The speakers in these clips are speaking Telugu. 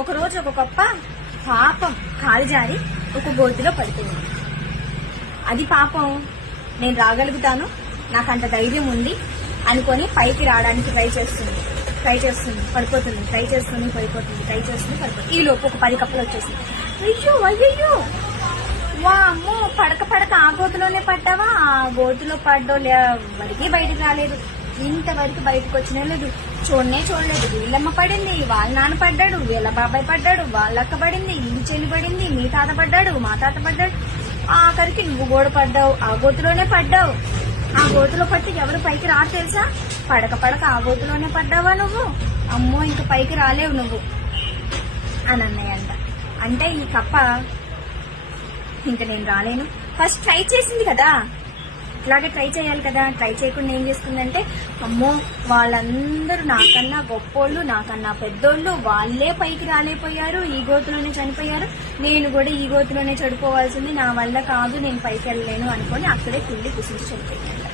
ఒకరోజు ఒక కప్ప పాపం కాలు జారి ఒక గోతిలో పడిపోయింది. అది పాపం నేను రాగలుగుతాను, నాకంత ధైర్యం ఉంది అనుకొని పైకి రావడానికి ట్రై చేస్తుంది, పడిపోతుంది, పడిపోతుంది. ఈ లోపు ఒక 10 కప్పలు వచ్చేసింది. అయ్యో వామ్మో, పడక ఆ గోతులోనే పడ్డావా? ఆ గోతులో పడ్డో ఎవరికి బయటకు రాలేదు, ఇంతవరకు బయటకు వచ్చినా లేదు, చూడలేదు. వీళ్ళమ్మ పడింది, వాళ్ళ నాన్న పడ్డాడు, వీళ్ళ బాబాయ్ పడ్డాడు, వాళ్ళ అక్క పడింది, ఈ చెల్లి పడింది, మీ తాత పడ్డాడు, మా తాత పడ్డాడు. ఆఖరికి నువ్వు కూడా పడ్డావు, ఆ గోతులోనే పడ్డావు. ఆ గోతులో పట్టి ఎవరు పైకి రారు తెలుసా? పడక ఆ గోతులోనే పడ్డావా నువ్వు? అమ్మో, ఇంక పైకి రాలేవు నువ్వు అని అన్నయ్యంట. అంటే ఈ కప్ప ఇంక నేను రాలేను, ఫస్ట్ ట్రై చేసింది కదా, ఇట్లాగే ట్రై చేయాలి కదా. ట్రై చేయకుండా ఏం చేస్తుందంటే, అమ్మో వాళ్ళందరూ నాకన్నా గొప్పోళ్ళు, నాకన్నా పెద్దోళ్ళు, వాళ్ళే పైకి రాలేకపోయారు, ఈ గోతులోనే చనిపోయారు, నేను కూడా ఈ గోతులోనే చనిపోవాల్సింది, నా వల్ల కాదు, నేను పైకి వెళ్ళలేను అనుకొని అక్కడే కుళ్ళి కుసించి చనిపోయింది.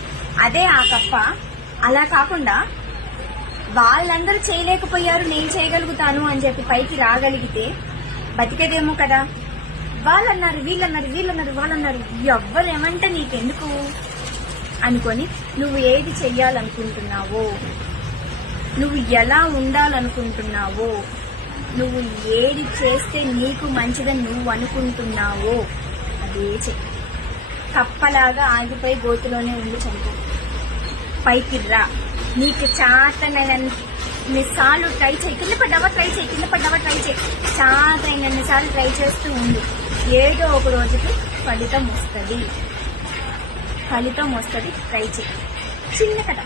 అదే ఆ కప్ప అలా కాకుండా వాళ్ళందరూ చేయలేకపోయారు, నేను చేయగలుగుతాను అని చెప్పి పైకి రాగలిగితే బతికేదేమో కదా. వాళ్ళన్నారు, వీళ్ళన్నారు, ఎవ్వరు ఏమంటే నీకెందుకు అనుకొని నువ్వు ఏది చెయ్యాలనుకుంటున్నావో, నువ్వు ఎలా ఉండాలనుకుంటున్నావో, నువ్వు ఏది చేస్తే నీకు మంచిదని నువ్వు అనుకుంటున్నావో అదే చెయ్యి. కప్పలాగా ఆగిపోయి గోతులోనే ఉండి చంపు, పైకి రా. నీకు చాతనన్నిసార్లు ట్రై చేయి, కింద పడ్డావా ట్రై చేయి, చాతనన్నిసార్లు ట్రై చేస్తూ ఉండు. ఏదో ఒక రోజుకి ఫలితం వస్తుంది. ట్రై చేయి. చిన్న కథ.